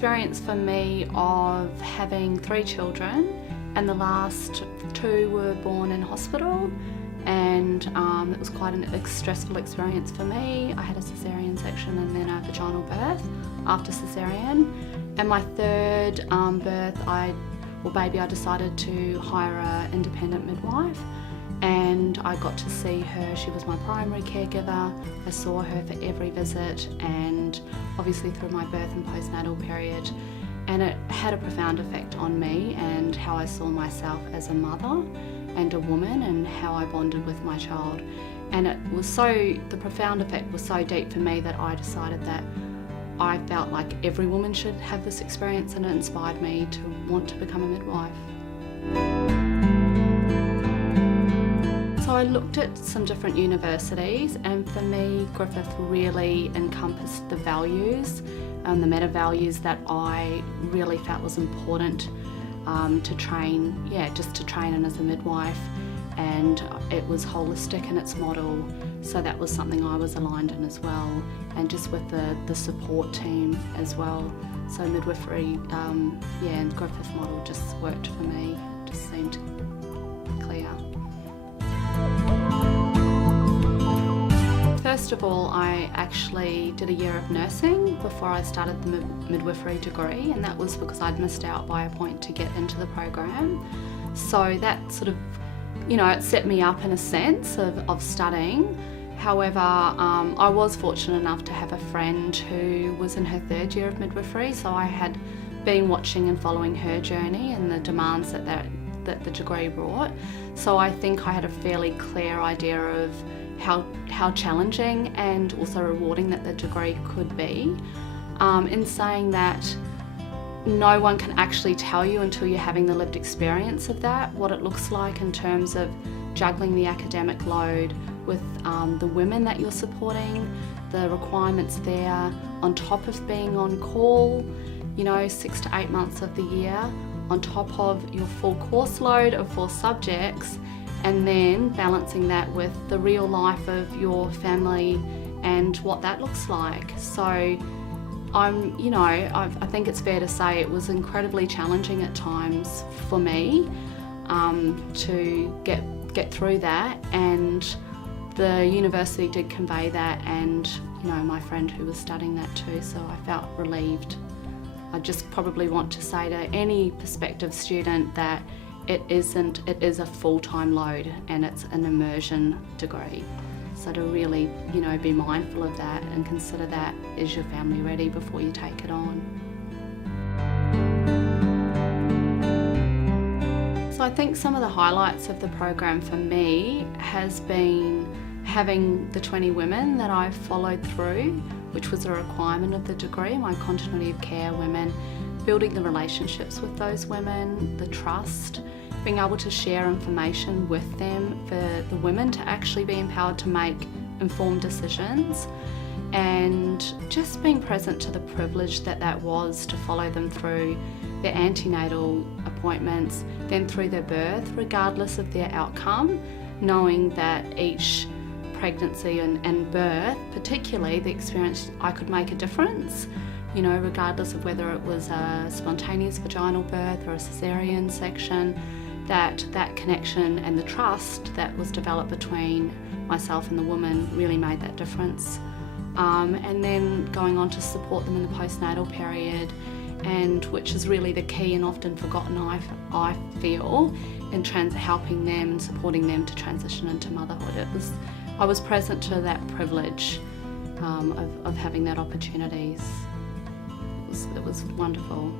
experience for me of having 3 children, and the last 2 were born in hospital, and it was quite a stressful experience for me. I had a cesarean section and then a vaginal birth after cesarean, and my 3rd baby, I decided to hire an independent midwife, and I got to see her. She was my primary caregiver. I saw her for every visit, and obviously through my birth and postnatal period, and it had a profound effect on me and how I saw myself as a mother and a woman, and how I bonded with my child. And the profound effect was so deep for me that I decided that I felt like every woman should have this experience, and it inspired me to want to become a midwife. So I looked at some different universities, and for me, Griffith really encompassed the values and the meta values that I really felt was important to train in as a midwife, and it was holistic in its model, so that was something I was aligned in as well, and just with the support team as well. So midwifery, and Griffith model just worked for me, just seemed clear. First of all, I actually did a year of nursing before I started the midwifery degree, and that was because I'd missed out by a point to get into the program. So that sort of, it set me up in a sense of studying. However, I was fortunate enough to have a friend who was in her 3rd year of midwifery, so I had been watching and following her journey and the demands that the degree brought. So I think I had a fairly clear idea of how challenging and also rewarding that the degree could be. In saying that, no one can actually tell you until you're having the lived experience of that, what it looks like in terms of juggling the academic load with the women that you're supporting, the requirements there, on top of being on call, 6 to 8 months of the year, on top of your full course load of 4 subjects, and then balancing that with the real life of your family and what that looks like. So I think it's fair to say it was incredibly challenging at times for me to get through that, and the university did convey that, and my friend who was studying that too, so I felt relieved. I just probably want to say to any prospective student that it is a full-time load, and it's an immersion degree. So to really, be mindful of that and consider that, is your family ready before you take it on. So I think some of the highlights of the program for me has been having the 20 women that I've followed through, which was a requirement of the degree, my continuity of care women, building the relationships with those women, the trust, being able to share information with them for the women to actually be empowered to make informed decisions, and just being present to the privilege that was to follow them through their antenatal appointments, then through their birth, regardless of their outcome, knowing that each pregnancy and birth, particularly the experience, I could make a difference, regardless of whether it was a spontaneous vaginal birth or a cesarean section, that connection and the trust that was developed between myself and the woman really made that difference. And then going on to support them in the postnatal period, and which is really the key and often forgotten, I feel, in helping them and supporting them to transition into motherhood. I was present to that privilege of having that opportunity. It was wonderful.